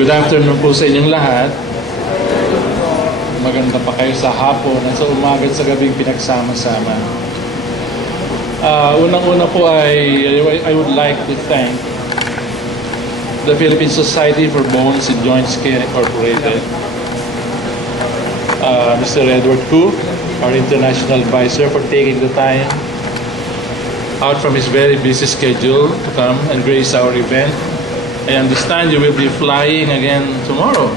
Good afternoon po sa inyong lahat. Maganda pa kayo sa hapon at sa umaga at sa gabing pinagsama-sama. Unang-una po I would like to thank the Philippine Society for Bones and Joints Care Incorporated, Mr. Edward Koo, our international advisor, for taking the time out from his very busy schedule to come and grace our event. I understand you will be flying again tomorrow,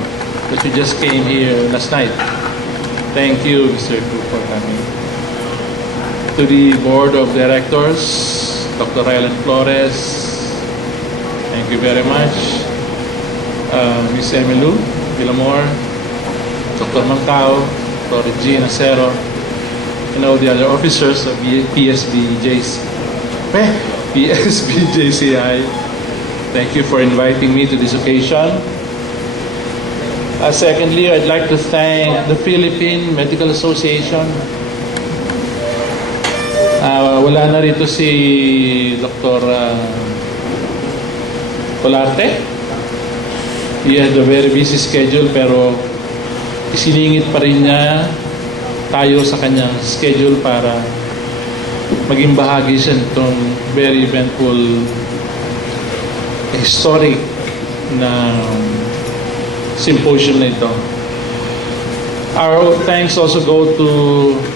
but you just came here last night. Thank you, Mr. Koo, for coming. To the Board of Directors, Dr. Rylan Flores, thank you very much. Ms. Emilu Villamor, Dr. Mancao, Dr. Regina Acero, and all the other officers of PSBJCI. Thank you for inviting me to this occasion. Secondly, I'd like to thank the Philippine Medical Association. Wala na rito si Dr. Colarte. He had a very busy schedule, pero isiningit pa rin niya tayo sa kanyang schedule para maging bahagi siya nitong very eventful, historic na symposium na ito. Our thanks also go to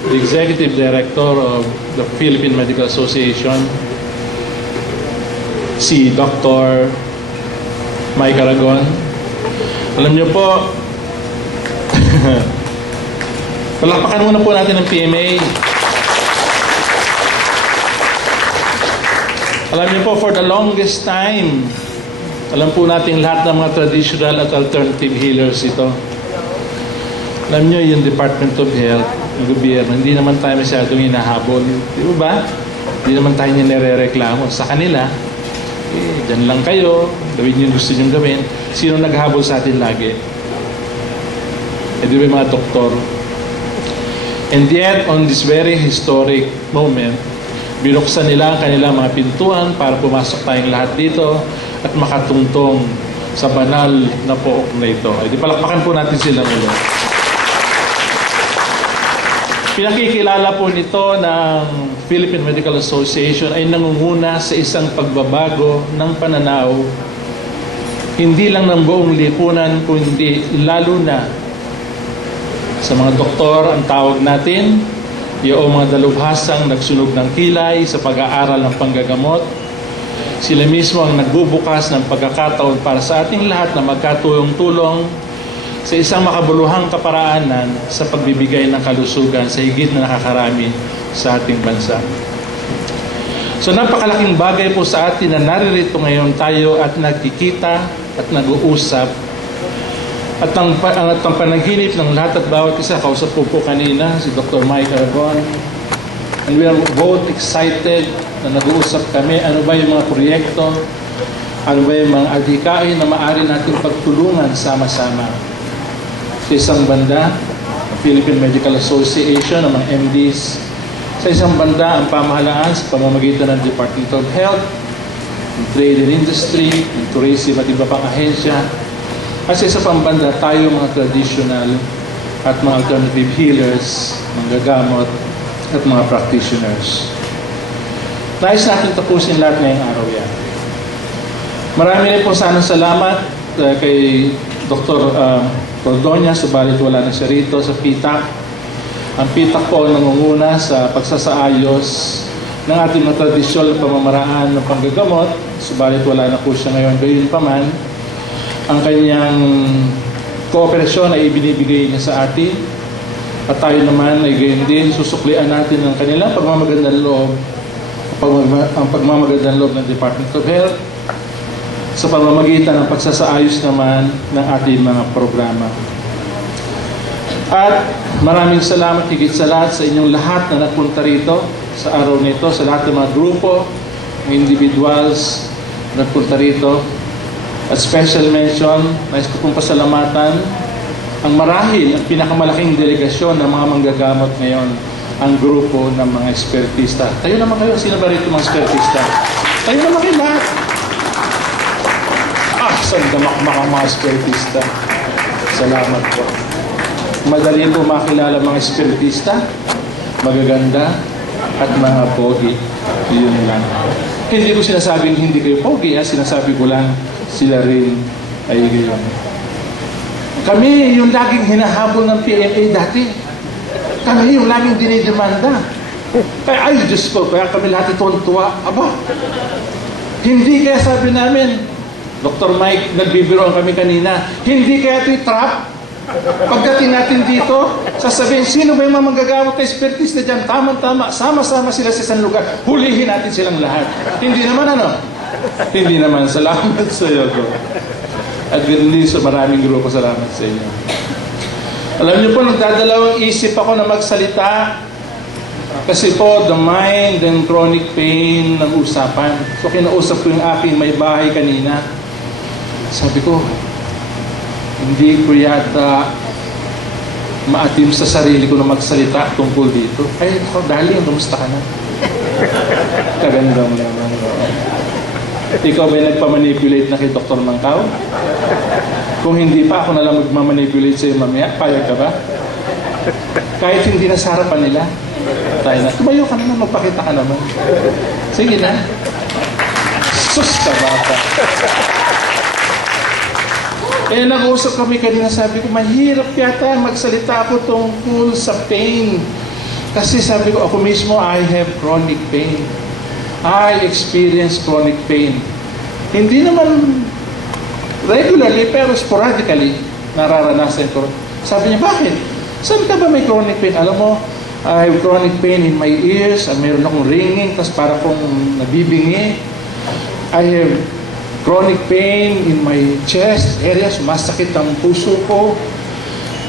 the Executive Director of the Philippine Medical Association, si Dr. Mike Aragon. Alam niyo po, palakpakan muna po natin ng PMA. Alam niyo po, for the longest time, alam po natin lahat ng mga traditional at alternative healers ito. Alam niyo, yung Department of Health, yung gobyerno, hindi naman tayo masyadong hinahabol. Di ba? Hindi naman tayo nire-reklamo. Sa kanila, dyan lang kayo, gawin yung gusto nyo gawin. Sino naghahabol sa atin lagi? Di ba yung mga doktor? And yet, on this very historic moment, binuksan nila ang kanilang mga pintuan para pumasok tayong lahat dito at makatungtong sa banal na pook na ito. Di palakpakan po natin sila ulit. Pinakikilala po nito ng Philippine Medical Association ay nangunguna sa isang pagbabago ng pananaw, hindi lang ng buong lipunan, kundi lalo na sa mga doktor ang tawag natin, yung mga dalubhasang nagsunog ng kilay sa pag-aaral ng panggagamot. Sila mismo ang nagbubukas ng pagkakataon para sa ating lahat na magkatulong-tulong sa isang makabuluhang kaparaanan sa pagbibigay ng kalusugan sa higit na nakakarami sa ating bansa. So napakalaking bagay po sa atin na naririto ngayon tayo at nagkikita at nag-uusap. At ang panaginip ng lahat at bawat isa, kausap po kanina si Dr. Mike Aragon. And we are both excited na nag-uusap kami. Ano ba yung mga proyekto? Ano ba yung mga adhikain na maaari natin pagtulungan sama-sama? Sa isang banda, ang Philippine Medical Association, ang mga MDs. Sa isang banda, ang pamahalaan sa pamamagitan ng Department of Health, ng Trade and Industry, ng Tourism at iba pang ahensya. At sa isa pang banda, tayo mga traditional at mga alternative healers, mga gagamot, at mga practitioners. Nais natin tapusin lahat ngayong araw yan. Marami rin po sana salamat kay Dr. Cordonia, subalit wala na siya rito sa PITAC. Ang PITAC po nangunguna sa pagsasaayos ng ating mga tradisyonal na pamamaraan ng panggagamot, subalit wala na po siya ngayon. Gayunpaman, ang kanyang kooperasyon ay ibinibigay niya sa atin at tayo naman ay gayon din susuklian natin ng kanilang pagmamagandang loob, ang pagmamagandang loob ng Department of Health sa pamamagitan ng pagsasaayos naman ng ating mga programa. At maraming salamat higit sa lahat sa inyong lahat na nagpunta rito sa araw nito, sa lahat ng mga grupo, mga individuals na nagpunta rito. At special mention, nais ko pong pasalamatan ang marahil, ang pinakamalaking delegasyon ng mga manggagamot ngayon, ang grupo ng mga espertista. Tayo naman kayo, sino ba rito mga espertista? Tayo naman kayo lahat. Sandamakmak ang mga espiritista. Salamat po. Madali po makilala mga espiritista, magaganda, at mga pogi. Yun lang. Hindi ko sinasabing hindi kayo pogi, sinasabi ko lang sila rin ay gayon. Kami yung laging hinahabol ng PMA dati. Kami yung laging dinidemanda. Ay, Diyos ko, kaya kami lahat tuwa. Aba, hindi kaya sabi namin, Dr. Mike, nagbibiroan kami kanina, hindi kaya ito'y trap? Pagdating natin dito, sasabihin, sino ba yung mga magagamot na espiritista dyan? Tama-tama, sama-sama sila sa isang lugar. Hulihin natin silang lahat. Hindi naman ano? Hindi naman. Salamat sa iyo, bro. At ganun sa maraming grupo, salamat sa inyo. Alam niyo po, nagdadalawang isip ako na magsalita kasi po, the mind and chronic pain ng usapan. So, kinausap ko yung aking may bahay kanina. Sabi ko, hindi ko yata maatim sa sarili ko na magsalita tungkol dito. Ay, darling, kumusta ka na? Kaganda mo naman. Ikaw ba'y nagpamanipulate na kay Dr. Mangkaw? Kung hindi pa, ako na lang magmamanipulate sa'yo mamaya. Payag ka ba? Kahit hindi na sa harapan nila. Tayo na. Tumayo ka naman, magpakita ka naman. Sige na. Sus ka bata. Nag-uusap kami kanina, sabi ko, mahirap yata magsalita ako tungkol sa pain. Kasi sabi ko, ako mismo, I have chronic pain. I experience chronic pain. Hindi naman regularly, pero sporadically, nararanasan ko. Sabi niya, bakit? Saan ka ba may chronic pain? Alam mo, I have chronic pain in my ears, meron akong ringing, tas para kong nabibingi. I have chronic pain in my chest area, sumasakit ang puso ko.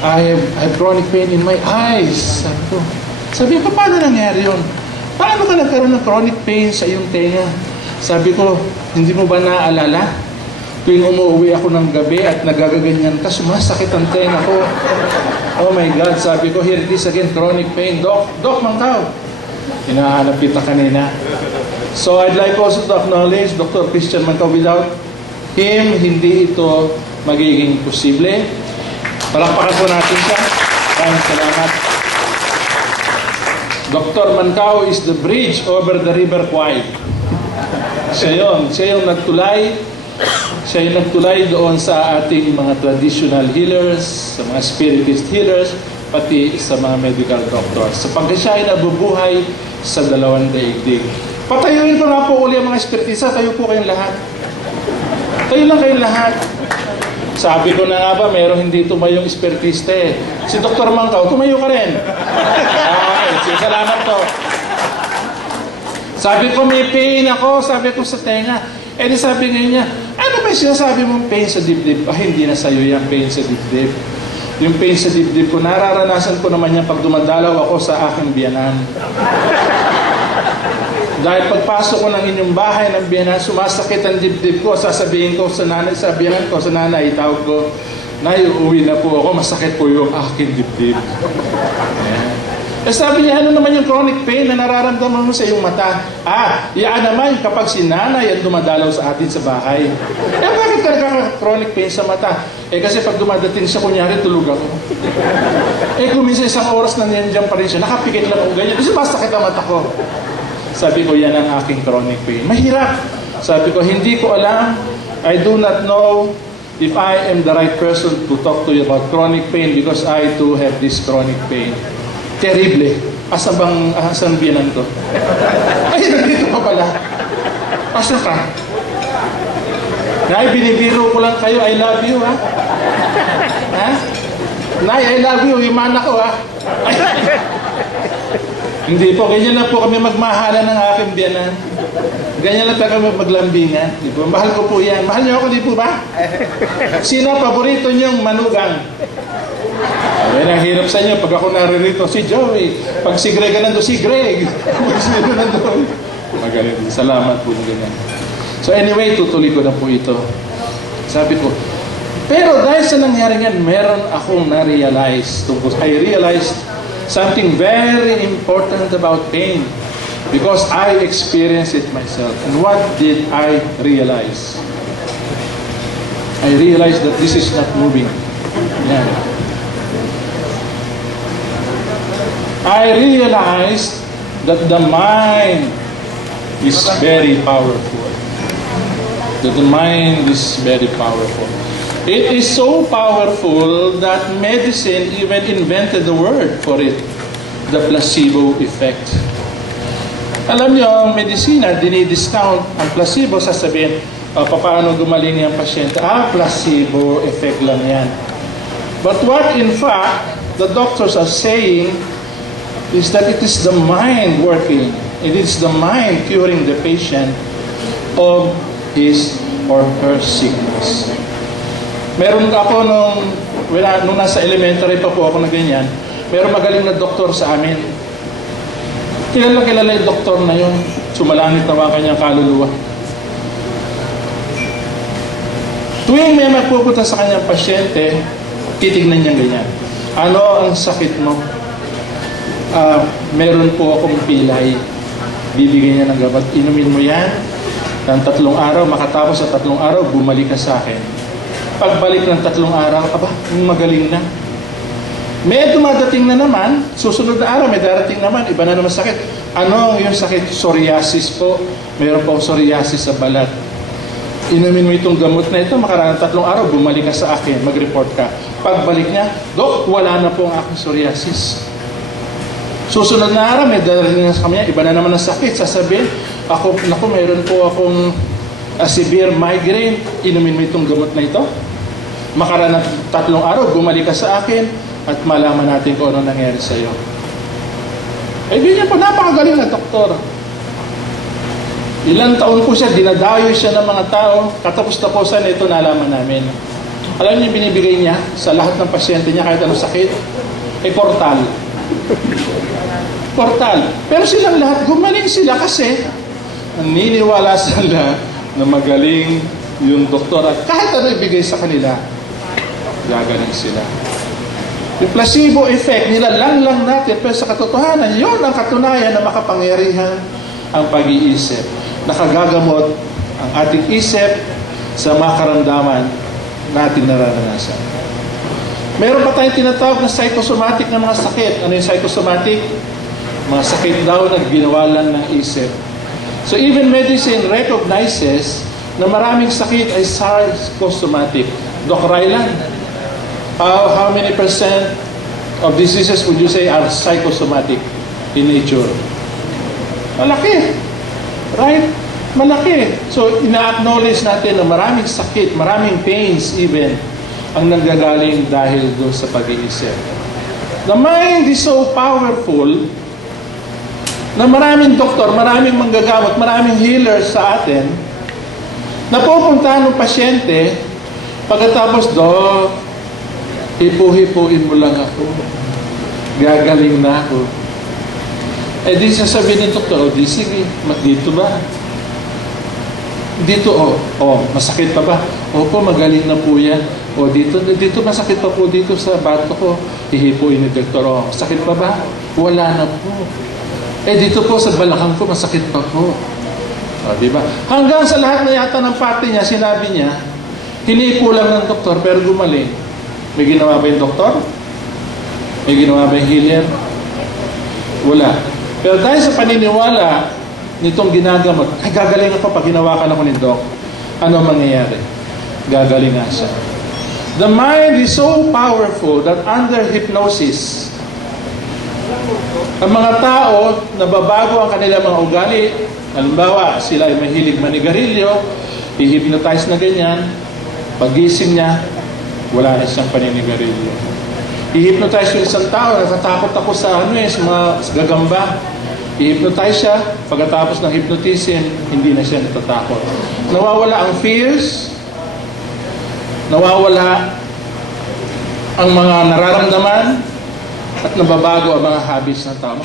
I have chronic pain in my eyes. Sabi ko, paano nangyari yun? Paano ka nagkaroon ng chronic pain sa iyong tenga? Sabi ko, hindi mo ba naaalala? Tuwing umuwi ako ng gabi at nagagaganyan ka, sumasakit ang tenga ko. Oh my God, sabi ko, here it is again, chronic pain. Doc Mangkaw. Hinahanap kita kanina. So I'd like also to acknowledge Dr. Christian Mangkaw. Without him, hindi ito magiging posible. Palakpakan po natin siya. Maraming salamat. Dr. Mangkaw is the bridge over the River Kwai. Siya yung nagtulay. Siya yung nagtulay doon sa ating mga traditional healers, sa mga spiritist healers, pati sa mga medical doctors. Sapagkat siya ay nabubuhay sa dalawang daigdig. Patayuin ko nga po uli ang mga espiritista. Tayo po kayong lahat. Tayo lang kayong lahat. Sabi ko na nga ba, mayroong hindi tumayong espiritista eh. Si Dr. Mangkaw, tumayo ka rin. Okay, salamat to. Sabi ko, may pain ako. Sabi ko sa tenga. Eh di sabi niya, ano ba yung sinasabi mong pain sa dibdib? Hindi na sa'yo yung pain sa dibdib. Yung pain sa dibdib ko, nararanasan ko naman yan pag dumadalaw ako sa aking biyanan. Dahil pagpasok ko ng inyong bahay ng biyanan, sumasakit ang dibdib ko, sasabihin ko sa nanay, sa biyanan ko, sa nanay, tawag ko, Nay, uuwi na po ako, masakit po yung aking dibdib. Sabi niya, ano naman yung chronic pain na nararamdaman mo sa iyong mata? Iyaan naman kapag si nanay ang dumadalaw sa atin sa bahay. Bakit ka nagkaka-chronic pain sa mata? Kasi pag dumadating siya, kunyari, tulog ako. Kung minsan isang oras na nandiyan pa rin siya, nakapikit lang ako ganyan. Kasi masakit ang mata ko. Sabi ko, yan ang aking chronic pain. Mahirap. Sabi ko, hindi ko alam. I do not know if I am the right person to talk to you about chronic pain because I too have this chronic pain. Terrible. Asan biyanan ko? Ay, nandito ka pala. Asa ka? Nay, binibiro ko lang kayo. I love you, ha? Ha? Nay, I love you. Yung mana ko, ha? Hindi po, ganyan lang po kami magmahalan ng aking biyanan. Ganyan lang kami maglambingan. Di po? Mahal ko po yan. Mahal niyo ako, di po ba? Sino paborito niyong manugang? Ang hirap sa inyo. Pag ako naririto, si Joey. Pag si Greg nandun, si Greg. Pag si Greg nandun. Magaling. Salamat po na ganyan. So anyway, tutuloy ko na po ito. Sabi ko, pero dahil sa nangyari yan, meron akong na-realize. I realized something very important about pain because I experienced it myself. And what did I realize? I realized that this is not moving. Yan. I realized that the mind is very powerful. That the mind is very powerful. It is so powerful that medicine even invented the word for it, the placebo effect. Alam niyo, ang medisina, dinidiscount ang placebo, sasabihin, paano gumaling yung pasyente? Placebo effect lang yan. But what in fact, the doctors are saying is that it is the mind working. It is the mind curing the patient of his or her sickness. Meron ako nung nasa elementary pa po ako na ganyan, meron magaling na doktor sa amin. Kilala yung doktor na yun. Sumalangit na ba kanyang kaluluwa. Tuwing may magpupunta sa kanyang pasyente, titignan niya ganyan. Ano ang sakit mo? Meron po akong pilay. Bibigyan niya ng gamot. Inumin mo yan. Ng 3 araw, makatapos sa 3 araw, bumalik ka sa akin. Pagbalik ng 3 araw, magaling na. May dumadating na naman, susunod na araw, may darating naman, iba na naman sakit. Ano yung sakit? Psoriasis po. Mayroon po psoriasis sa balat. Inumin mo itong gamot na ito, makaraan ng 3 araw, bumalik ka sa akin, mag-report ka. Pagbalik niya, Dok, wala na po ang aking psoriasis. Susunod na araw, may darating na sa kanya, iba na naman ang sakit. Sasabihin, mayroon po akong severe migraine. Inumin mo itong gamot na ito. Makaraan ng 3 araw, bumalik ka sa akin, at malaman natin kung ano nangyari sa iyo. Ganyan po, napakagaling na doktor. Ilang taon po siya, dinadayo siya ng mga tao, katapos-tapusan ito nalaman namin. Alam niyo binibigay niya sa lahat ng pasyente niya, kahit anong sakit? Portal. Portal. Pero silang lahat, gumaling sila kasi naniniwala sila na magaling yung doktor at kahit ano ibigay sa kanila, gagaling sila. Yung placebo effect, nilalang lang natin, pero sa katotohanan, yun ang katunayan na makapangyarihan ang pag-iisip. Nakagagamot ang ating isip sa mga karamdaman natin nararanasan. Meron pa tayong tinatawag na psychosomatic na mga sakit. Ano yung psychosomatic? Mga sakit daw na ginawalan ng isip. So even medicine recognizes na maraming sakit ay psychosomatic. Doc Ryland, how many percent of diseases would you say are psychosomatic in nature? Malaki. Right? Malaki. So, ina-acknowledge natin na maraming sakit, maraming pains even, ang nanggagaling dahil doon sa pag-iisip. The mind is so powerful na maraming doktor, maraming manggagamot, maraming healers sa atin, napupuntahan ng pasyente, pagkatapos, Dok, hipo-hipuin mo lang ako. Gagaling na ako. Di sasabihin ng doktor, sige, dito ba? Dito, masakit pa ba? Opo, magaling na po yan. Dito masakit pa po dito sa bato ko. Hihipuin ni doktor, masakit pa ba? Wala na po. Dito po sa balakang ko, masakit pa po. Diba? Hanggang sa lahat na yata ng parte niya, sinabi niya, hinipo lang ng doktor, pero gumaling. May ginawa ba yung doktor? May ginawa ba yung healer? Wala. Pero dahil sa paniniwala nitong ginagamot, gagaling ako pag ginawakan ako ni Doc. Ano mangyayari? Gagaling nga siya. The mind is so powerful that under hypnosis, ang mga tao, nababago ang kanilang mga ugali. Halimbawa, sila ay mahilig manigarilyo, i-hypnotize na ganyan, pag-gising niya, wala na siyang paninigarilyo. I-hypnotize yung isang tao, natatakot ako sa mga gagamba. I-hypnotize siya, pagkatapos ng hypnotism, hindi na siya natatakot. Nawawala ang fears, nawawala ang mga nararamdaman, at nababago ang mga habits ng tao.